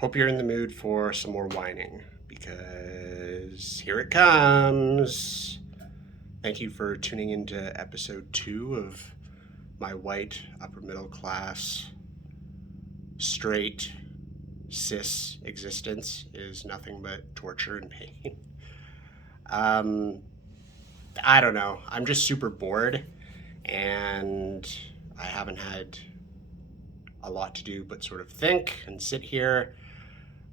Hope you're in the mood for some more whining because here it comes. Thank you for tuning into episode 2 of my white, upper middle class, straight, cis existence is nothing but torture and pain. Um, I don't know. I'm just super bored and I haven't had a lot to do but sort of think and sit here.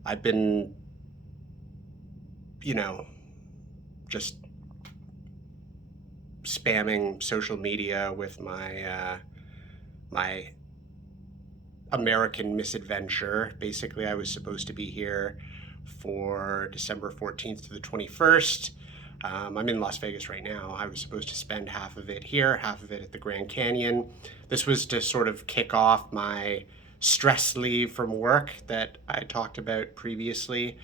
I've been, you know, just spamming social media with my American misadventure. Basically, I was supposed to be here for December 14th to the 21st. I'm in Las Vegas right now. I was supposed to spend half of it here, half of it at the Grand Canyon. This was to sort of kick off my stress leave from work that I talked about previously.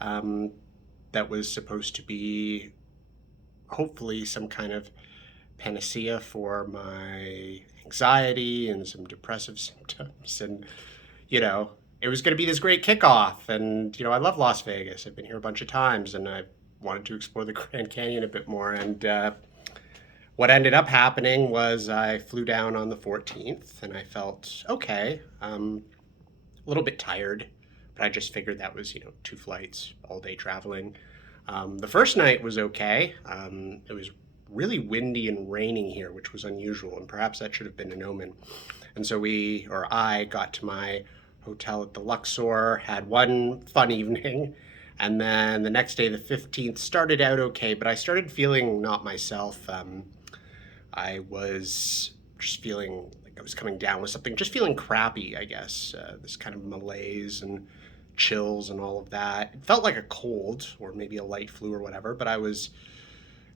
That was supposed to be hopefully some kind of panacea for my anxiety and some depressive symptoms. And, it was going to be this great kickoff. And, I love Las Vegas. I've been here a bunch of times and I wanted to explore the Grand Canyon a bit more. And what ended up happening was I flew down on the 14th and I felt okay, a little bit tired, but I just figured that was, 2 flights, all day traveling. The first night was okay. It was really windy and raining here, which was unusual, and perhaps that should have been an omen. And so I got to my hotel at the Luxor, had one fun evening, and then the next day, the 15th, started out okay, but I started feeling not myself. I was just feeling like I was coming down with something, just feeling crappy, I guess. This kind of malaise and chills and all of that. It felt like a cold or maybe a light flu or whatever, but I was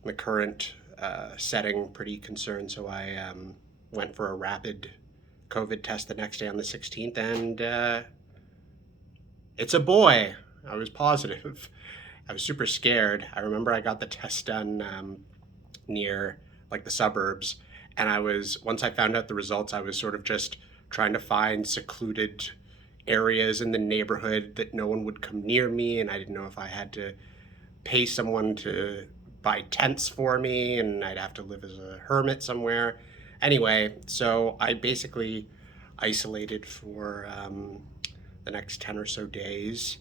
in the current setting pretty concerned, so I went for a rapid COVID test the next day on the 16th, and it's a boy. I was positive. I was super scared. I remember I got the test done near like the suburbs, and once I found out the results, I was sort of just trying to find secluded areas in the neighborhood that no one would come near me, and I didn't know if I had to pay someone to buy tents for me and I'd have to live as a hermit somewhere. Anyway, so I basically isolated for the next 10 or so days,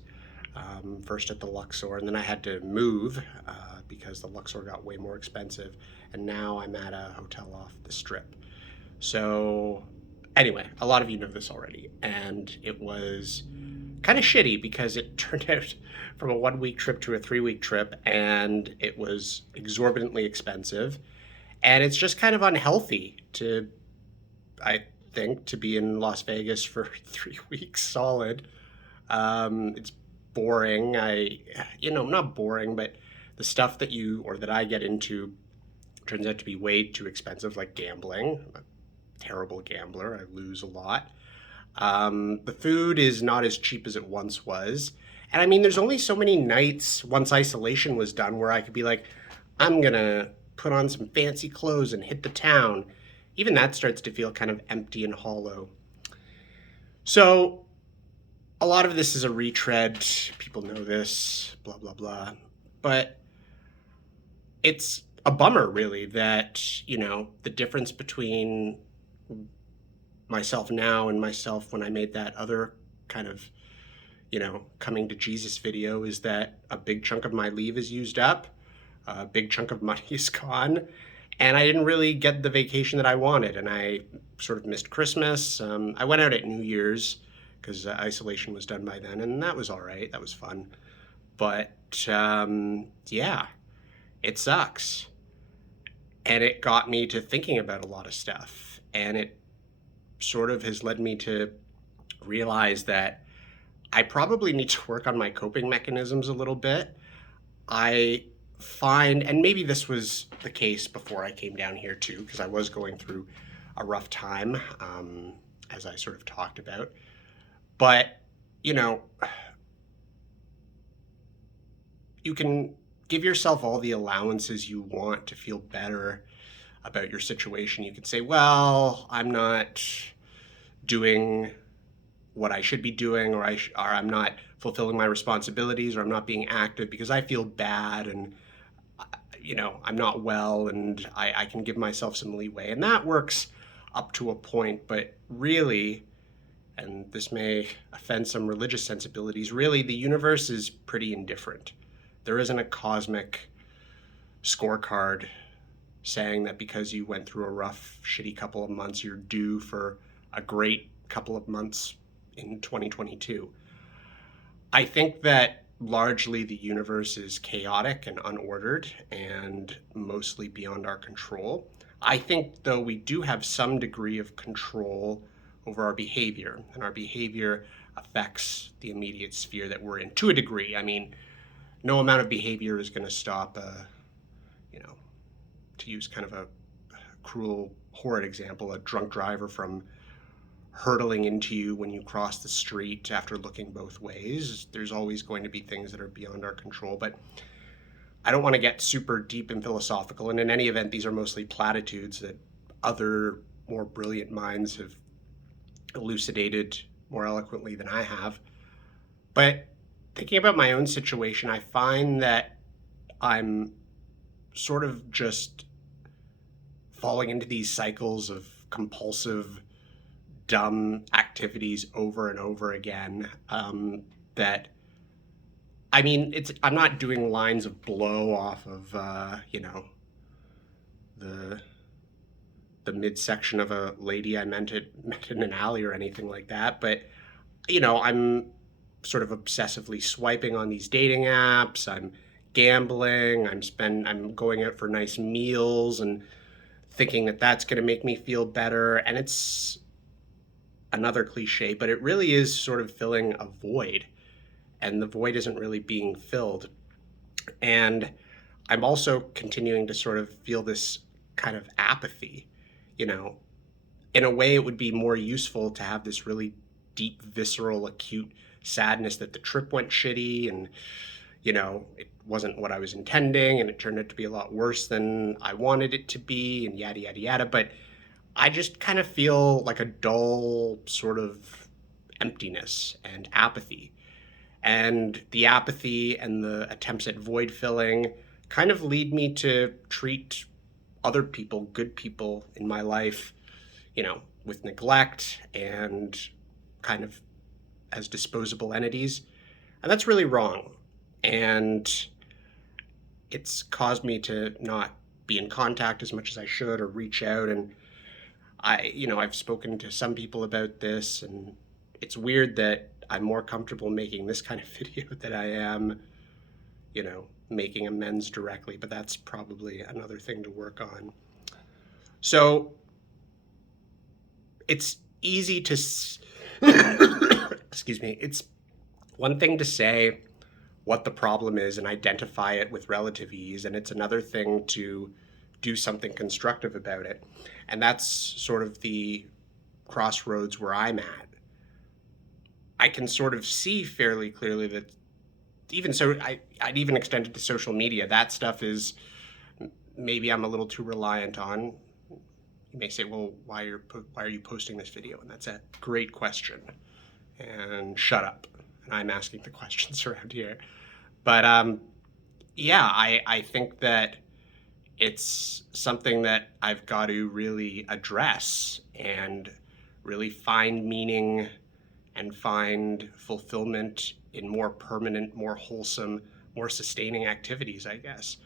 first at the Luxor, and then I had to move because the Luxor got way more expensive, and now I'm at a hotel off the Strip. So anyway, a lot of you know this already, and it was kind of shitty because it turned out from a 1 week trip to a 3 week trip, and it was exorbitantly expensive, and it's just kind of unhealthy I think, to be in Las Vegas for 3 weeks solid. It's boring. Not boring, but the stuff that I get into turns out to be way too expensive, like gambling. I'm a terrible gambler. I lose a lot. The food is not as cheap as it once was. And I mean, there's only so many nights once isolation was done where I could be like, I'm going to put on some fancy clothes and hit the town. Even that starts to feel kind of empty and hollow. So a lot of this is a retread. People know this, blah, blah, blah. But it's a bummer, really, that, the difference between myself now and myself when I made that other kind of, coming to Jesus video is that a big chunk of my leave is used up, a big chunk of money is gone, and I didn't really get the vacation that I wanted, and I sort of missed Christmas. I went out at New Year's because isolation was done by then, and that was all right. That was fun. But yeah, it sucks. And it got me to thinking about a lot of stuff, and it sort of has led me to realize that I probably need to work on my coping mechanisms a little bit. I find, and maybe this was the case before I came down here too, because I was going through a rough time, as I sort of talked about. But, you can give yourself all the allowances you want to feel better about your situation. You could say, well, I'm not doing what I should be doing, or or I'm not fulfilling my responsibilities, or I'm not being active because I feel bad and I'm not well, and I can give myself some leeway. And that works up to a point, but really, and this may offend some religious sensibilities, really the universe is pretty indifferent. There isn't a cosmic scorecard saying that because you went through a rough, shitty couple of months, you're due for a great couple of months in 2022. I think that largely the universe is chaotic and unordered and mostly beyond our control. I think, though, we do have some degree of control over our behavior, and our behavior affects the immediate sphere that we're in to a degree. I mean, no amount of behavior is going to stop to use kind of a cruel, horrid example, a drunk driver from hurtling into you when you cross the street after looking both ways. There's always going to be things that are beyond our control, but I don't want to get super deep and philosophical. And in any event, these are mostly platitudes that other more brilliant minds have elucidated more eloquently than I have. But thinking about my own situation, I find that I'm sort of just falling into these cycles of compulsive, dumb activities over and over again. That, I mean, I'm not doing lines of blow off of the midsection of a lady I met in an alley or anything like that. But I'm sort of obsessively swiping on these dating apps. I'm gambling. I'm going out for nice meals and thinking that that's going to make me feel better. And it's another cliche, but it really is sort of filling a void, and the void isn't really being filled. And I'm also continuing to sort of feel this kind of apathy. In a way, it would be more useful to have this really deep, visceral, acute sadness that the trip went shitty and it wasn't what I was intending, and it turned out to be a lot worse than I wanted it to be, and yada, yada, yada. But I just kind of feel like a dull sort of emptiness and apathy. And the apathy and the attempts at void filling kind of lead me to treat other people, good people in my life, with neglect and kind of as disposable entities. And that's really wrong. And it's caused me to not be in contact as much as I should or reach out. And I've spoken to some people about this, and it's weird that I'm more comfortable making this kind of video than I am, making amends directly, but that's probably another thing to work on. So it's easy to, excuse me, it's one thing to say what the problem is and identify it with relative ease, and it's another thing to do something constructive about it. And that's sort of the crossroads where I'm at. I can sort of see fairly clearly that even so, I'd even extend it to social media. That stuff is maybe I'm a little too reliant on. You may say, well, why are you posting this video? And that's a great question. And shut up. And I'm asking the questions around here. But I think that it's something that I've got to really address and really find meaning and find fulfillment in more permanent, more wholesome, more sustaining activities, I guess.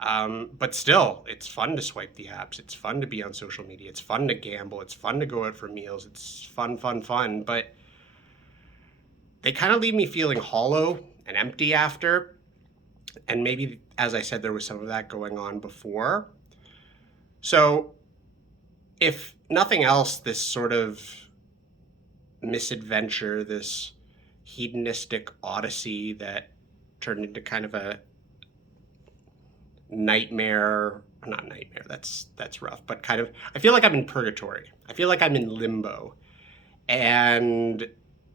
But still, it's fun to swipe the apps. It's fun to be on social media. It's fun to gamble. It's fun to go out for meals. It's fun. But they kind of leave me feeling hollow and empty after. And maybe, as I said, there was some of that going on before. So if nothing else, this sort of misadventure, this hedonistic odyssey that turned into kind of a nightmare, not nightmare, that's rough, but kind of, I feel like I'm in purgatory. I feel like I'm in limbo. And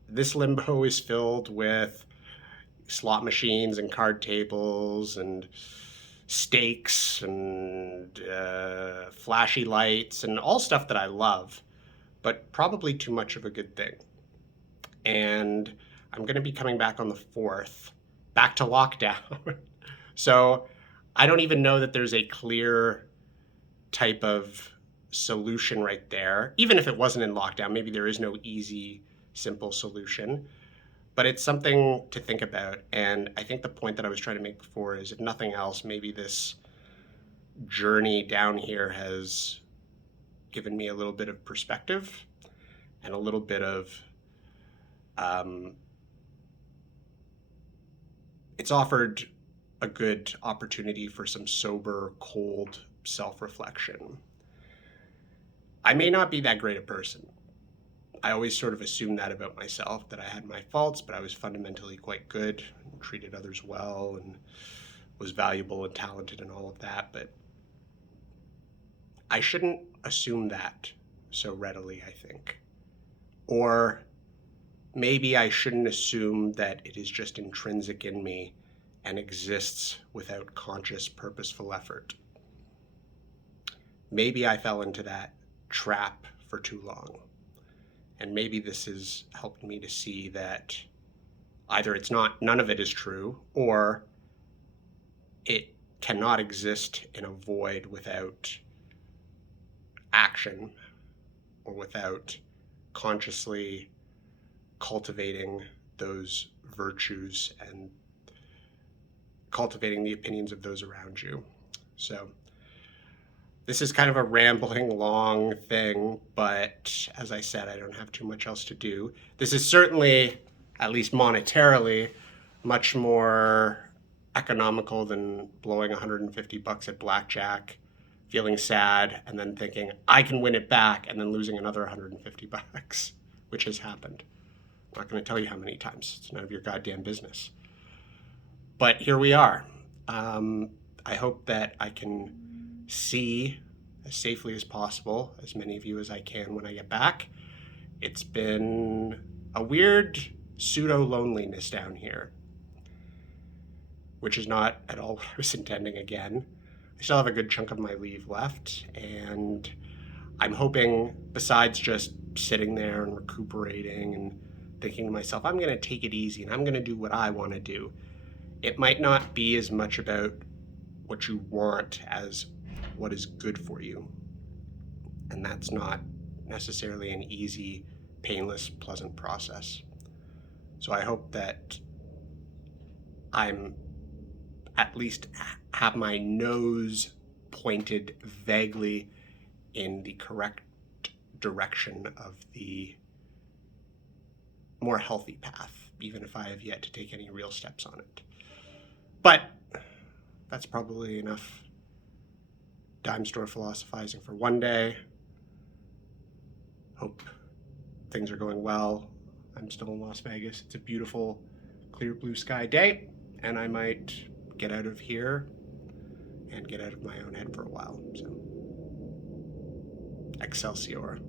this limbo is filled with slot machines and card tables and steaks and flashy lights and all stuff that I love, but probably too much of a good thing. and I'm going to be coming back on the 4th, back to lockdown. So I don't even know that there's a clear type of solution right there. Even if it wasn't in lockdown, maybe there is no easy, simple solution. But it's something to think about. And I think the point that I was trying to make before is, if nothing else, maybe this journey down here has given me a little bit of perspective and a little bit of it's offered a good opportunity for some sober, cold self-reflection. I may not be that great a person. I always sort of assumed that about myself, that I had my faults, but I was fundamentally quite good, and treated others well, and was valuable and talented and all of that. But I shouldn't assume that so readily, I think. Or maybe I shouldn't assume that it is just intrinsic in me and exists without conscious, purposeful effort. Maybe I fell into that trap for too long. And maybe this has helped me to see that either none of it is true, or it cannot exist in a void without action or without consciously cultivating those virtues and cultivating the opinions of those around you. So this is kind of a rambling, long thing, but as I said, I don't have too much else to do. This is certainly, at least monetarily, much more economical than blowing $150 at blackjack, feeling sad, and then thinking, I can win it back, and then losing another $150, which has happened. I'm not going to tell you how many times. It's none of your goddamn business. But here we are. I hope that I can see as safely as possible as many of you as I can when I get back. It's been a weird pseudo-loneliness down here, which is not at all what I was intending again. I still have a good chunk of my leave left, and I'm hoping, besides just sitting there and recuperating and thinking to myself, I'm going to take it easy and I'm going to do what I want to do, it might not be as much about what you want as what is good for you. And that's not necessarily an easy, painless, pleasant process. So I hope that I'm at least have my nose pointed vaguely in the correct direction of the more healthy path, even if I have yet to take any real steps on it. But that's probably enough dime store philosophizing for one day. Hope things are going well. I'm still in Las Vegas. It's a beautiful, clear blue sky day, and I might get out of here and get out of my own head for a while. So, Excelsior.